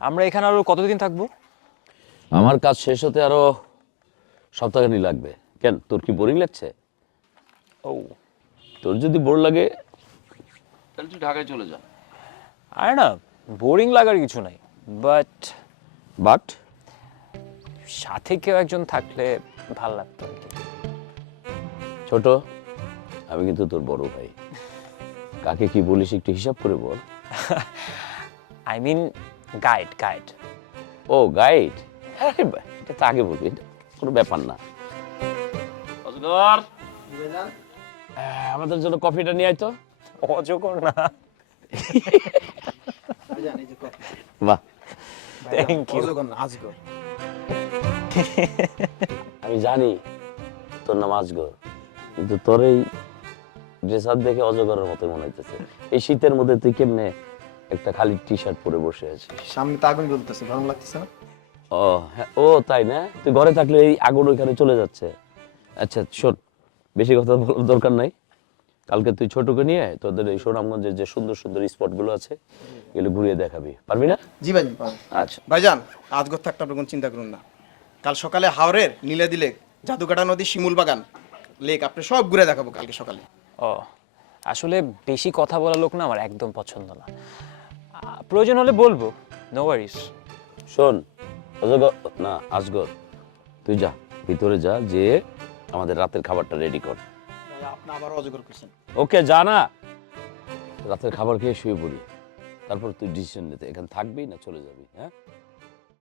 আমরা এখানে আরো কতদিন থাকবো? আমার কাজ শেষ হতে আরো সপ্তাহখানি লাগবে। কেন, তোর কি বোরিং লাগছে? ও, তোর যদি বোর লাগে তাহলে তুই ঢাকায় চলে যা। আরে না, বোরিং লাগার কিছু নাই, বাট বাট সাথে কেউ একজন থাকলে ভাল লাগতো আর কি। ছোট, আমি কিন্তু তোর বড় ভাই। কাকে কি বলিস একটু হিসাব করে বল। I mean guide guide. ও গাইড, আরে বাহ, এটা তো আগে বলবি, এটা কোনো ব্যাপার না। অজগর, আমাদের জন্য কফিটা নিয়ে আয় তো। অজগর না। বাহ, থ্যাংক ইউ। আমি জানি তোর নাম আজগর, কিন্তু তোর এই ড্রেস আপ দেখে অজগরের মতো মনে হইতেছে। এই শীতের মধ্যে তুই কেমনে একটা খালি টি শার্ট পরে বসে আছিস? সামনে তো আগুন জ্বলতেছে, ভালো লাগতেছে না? ও হ্যাঁ, ও তাই না? তুই ঘরে থাকলে এই আগুন ওইখানে চলে যাচ্ছে। আচ্ছা শোন, বেশি কথা বলার দরকার নাই। কালকে তুই ছোটকে নিয়ে তোদের এই সুনামগঞ্জের যে সুন্দর সুন্দর স্পটগুলো আছে এগুলো ঘুরিয়ে দেখাবি, পারবি না? জি ভাই, পারবো। আচ্ছা ভাইজান, আজগর থাকতে আপনি কোনো চিন্তা করুন না। কাল সকালে হাওরের নীলাদি লেক, জাদুকাটা নদী, শিমুল বাগান লেক আপনি সব ঘুরে দেখাবো কালকে সকালে। ও, আসলে বেশি কথা বলা লোক না আমার একদম পছন্দ না। প্রয়োজন হলে বলবো, নো ওয়ারিস। শোন অজগর না আজগর, তুই যা ভিতরে যা, যে আমাদের রাতের খাবারটা রেডি কর। আপনি আবার অজগর করছেন। ওকে যা না, রাতের খাবার খেয়ে শুয়ে পড়ি, তারপর তুই ডিসিশন নিতে এখানে থাকবি না চলে যাবি। হ্যাঁ